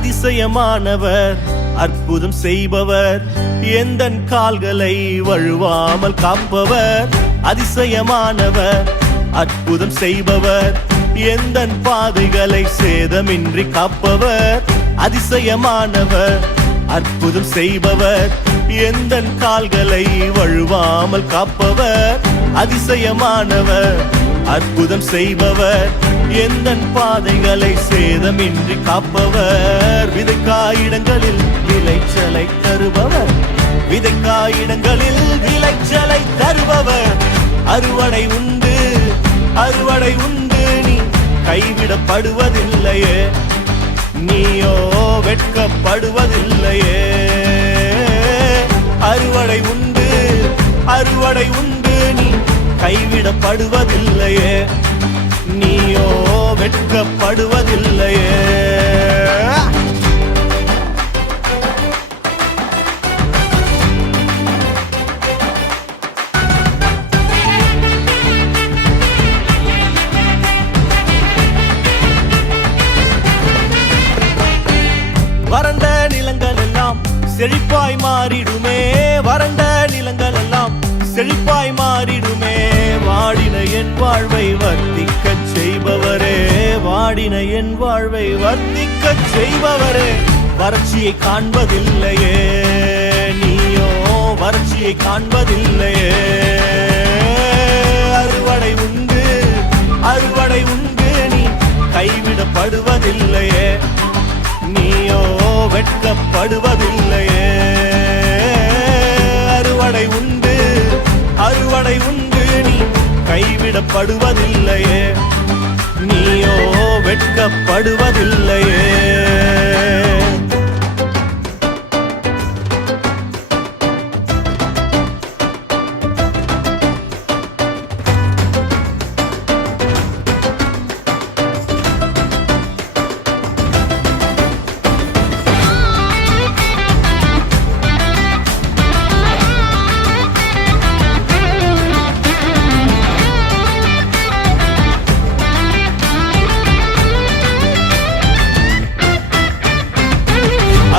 அதிசயமானவர் அற்புதம் செய்பவர் எந்தன் கால்களை வழுவாமல் காப்பவர் அதிசயமானவர் அற்புதம் செய்பவர் எந்தன் பாதைகளை சேதமின்றி காப்பவர் அதிசயமானவர் அற்புதம் செய்பவர் எந்தன் கால்களை வழுவாமல் காப்பவர் அதிசயமானவர் அற்புதம் செய்பவர் எந்தன் பாதைகளை சேதமின்றி காப்பவர் விதைக்காயிடங்களில் விளைச்சலை தருபவர் விதைக்காயிடங்களில் விளைச்சலை தருபவர் அறுவடை உண்டு அறுவடை உண்டு நீ கைவிடப்படுவதில்லையே நீயோ வெட்கப்படுவதில்லையே அறுவடை உண்டு அறுவடை உண்டு நீ கைவிடப்படுவதில்லையே நீயோ வெட்கப்படுவதில்லையே வறண்ட நிலங்கள் எல்லாம் செழிப்பாய் மாறிடுமே வறண்ட நிலங்கள் எல்லாம் செழிப்பாய் மாறிடுமே வாடின என் வாழ்வை வர்த்திக்கச் செய்பவரே வாடின என் வாழ்வை வர்த்திக்கச் செய்பவரே வறட்சியை காண்பதில்லையே நீயோ வறட்சியை காண்பதில்லையே அறுவடை உண்டு அறுவடை உண்டு நீ கைவிடப்படுவதில்லையே நீயோ வெட்கப்படுவதில்லையே அறுவடை உண்டு அறுவடை உண்டு நீ கைவிடப்படுவதில்லையே நீயோ வெட்கப்படுவதில்லையே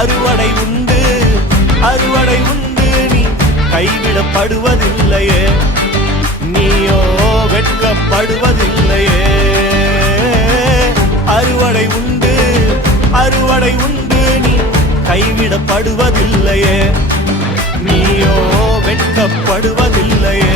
அறுவடை உண்டு அறுவடை உண்டு நீ கைவிடப்படுவதில்லையே நீயோ வெட்கப்படுவதில்லையே அறுவடை உண்டு அறுவடை உண்டு நீ கைவிடப்படுவதில்லையே நீயோ வெட்கப்படுவதில்லையே